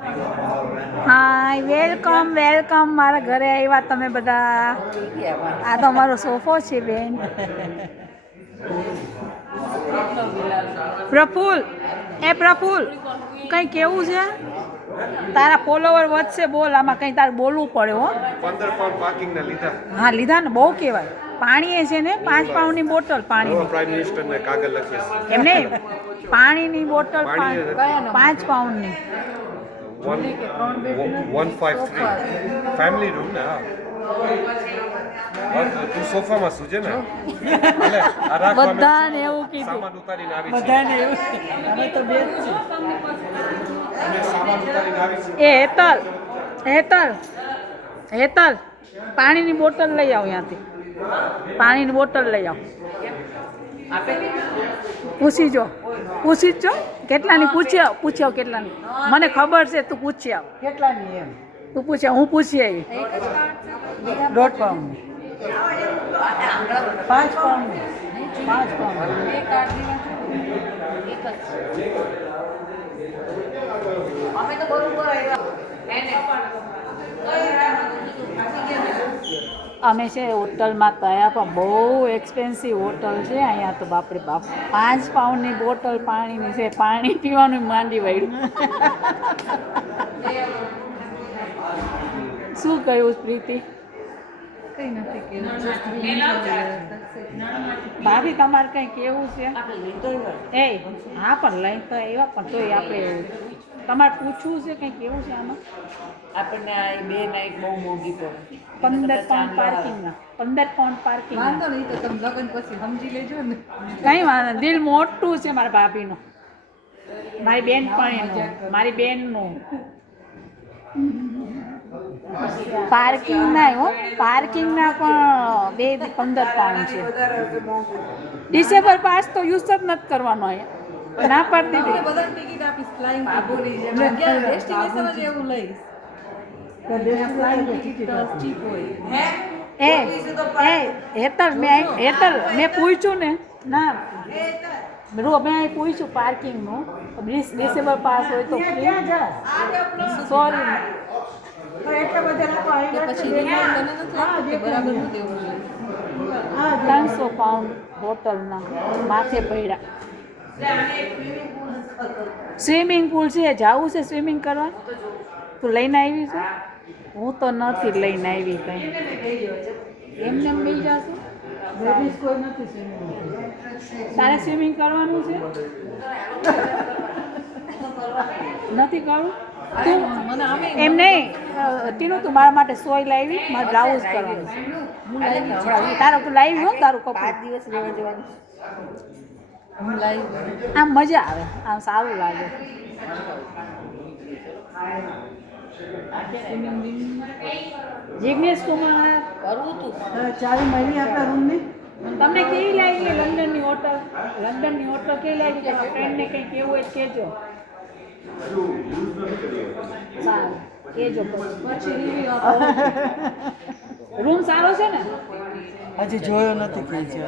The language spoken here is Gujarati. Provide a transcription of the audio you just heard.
હાય, વેલકમ વેલકમ. મારા ઘરે આવ્યા તમે બધા. આ તો અમારો સોફો છે બેન. પ્રફુલ, એ પ્રફુલ, કંઈ કેવું છે? તારા ફોલોવર વધશે, બોલ. આમાં કંઈ તારે બોલવું પડે હો. 15 પાઉન્ડ પાર્કિંગના લીધા. હા લીધા ને, બહુ કહેવાય. પાણી એ છે ને 5 પાઉન્ડની બોટલ પાણી. પ્રાઇમ મિનિસ્ટરને કાગળ લખીશ. એમ નહીં, પાણીની બોટલ 5 પાઉન્ડની. 153 ફેમિલી રૂમ ને. હા તું સોફામાં સૂજે ને. બધાને એવું કીધું. સામાન ઉતારીને આવી બધાને એવું. અમે તો બે જ છીએ. સામાન ઉતારીને આવી છે. એ હેતલ, હેતલ, હેતલ, પાણીની બોટલ લઈ આવ ત્યાંથી. પાણીની બોટલ લઈ આવ. પૂછી જો, પૂછી જો કેટલાની. પૂછ્યો કેટલાની. મને ખબર છે, તું પૂછી આવ કેટલાની. એમ તું પૂછ્યા, હું પૂછી આવી. 1.5 પાઉન્ડ, 5 પાઉન્ડ, 5 પાઉન્ડ. અમે છે હોટલમાં ગયા, પણ બહુ એક્સપેન્સિવ હોટલ છે અહીંયા તો. બાપરે બાપ, 5 પાઉન્ડની બોટલ પાણીની છે. પાણી પીવાનું માંડી વાળ્યું. શું કહ્યું પ્રીતિ? કંઈ નથી કેવું. ભાભી તમારે કંઈ કેવું છે? એ હા, પણ લઈ તો એવા, પણ તોય આપણે તમારે પૂછવું છે કંઈ કેવું છે આમાં? આપણને આ બે નાઈટ બહુ મોંઘી પડે. 15 પાઉન્ડ પાર્કિંગના. 15 pound parking. વાંધો નહીં, તો તમે લગ્ન પછી સમજી લેજો ને. કંઈ વાંધો, દિલ મોટું છે મારા ભાભીનું, મારી બેનપણીનું, મારી બેનનું. પાર્કિંગના હો, પાર્કિંગના પણ 15 પાઉન્ડ છે. ડિસેબલ પાસ તો યુઝ જ નથી કરવાનો અહીંયા, ના પાડી દીધી. બધાને ટિકિટ આપીશ ફ્લાઇંગ બોલી જગ્યા ડેસ્ટિનેશન જ એવું લઈશ. ચીપ હોય. હેતલ, મેં પૂછ્યું ને. ના મેં પૂછ્યું પાર્કિંગનું. ડિસેબલ પાસ હોય તો ફ્રી. સોરી, પછી રિમાન્ડ મને નથી લાગતું કે બરાબર ન દેવું જોઈએ. 300 પાઉન્ડ બોટલના માથે પડ્યા. સ્વિમિંગ પુલ છે, જાવું છે સ્વિમિંગ કરવા? તું લઈને આવી છે? હું તો નથી લઈને આવી કંઈ. એમને એમ લઈ જશું. કોઈ નથી સ્વિમિંગ. તારે સ્વિમિંગ કરવાનું છે? નથી કરવું? મને આમે એમ નહીં, તીનું તું મારા માટે સોય લાવી, મારે બ્લાઉઝ કરવાનું. તારું તું લાવી હો, તારું કપડું. 5 દિવસ રહેવા જવાનું. હું લાઈવ આમ મજા આવે, આમ સારું લાગે. જિગ્નેશ કુમાર, કરવું તું. ચાવી મળી આપણા રૂમની. તમને કેવી લાગી લંડનની હોટલ? લંડનની હોટલ કેવી લાગી? તમારા ફ્રેન્ડને કંઈ કેવું હોય તો કહેજો. સારું, કહેજો પછી રિવ્યુ આપો. રૂમ સારો છે ને? હજી જોયો નથી કઈ છે.